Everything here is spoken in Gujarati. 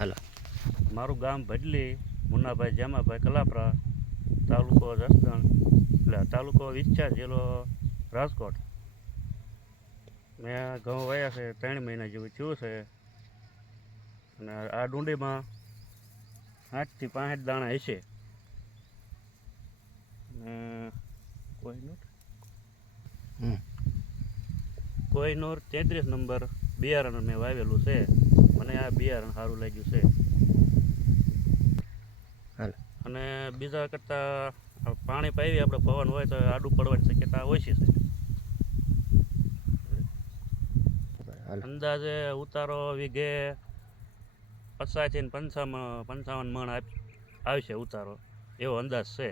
હાલો. મારું ગામ ભડલી, મુન્નાભાઈ જેમાભાઈ કલાપરા, તાલુકો જસદણ, એટલે તાલુકો વિછા, જિલ્લો રાજકોટ. મેં ઘઉં વાયા છે, 3 મહિના જેવું થયું છે. અને આ ડુંડીમાં 8 થી 65 દાણા હશે. કોહિનૂર 33 નંબર બિયારણ મેં વાવેલું છે. મને આ બિયારણ સારું લાગ્યું છે. હાલો. અને બીજા કરતાં પાણી પાવી આપણે પવન હોય તો આડું પડવાની શક્યતા ઓછી છે. હાલો. અંદાજે ઉતારો વીઘે 50 થી 55 મણ આવશે ઉતારો, એવો અંદાજ છે.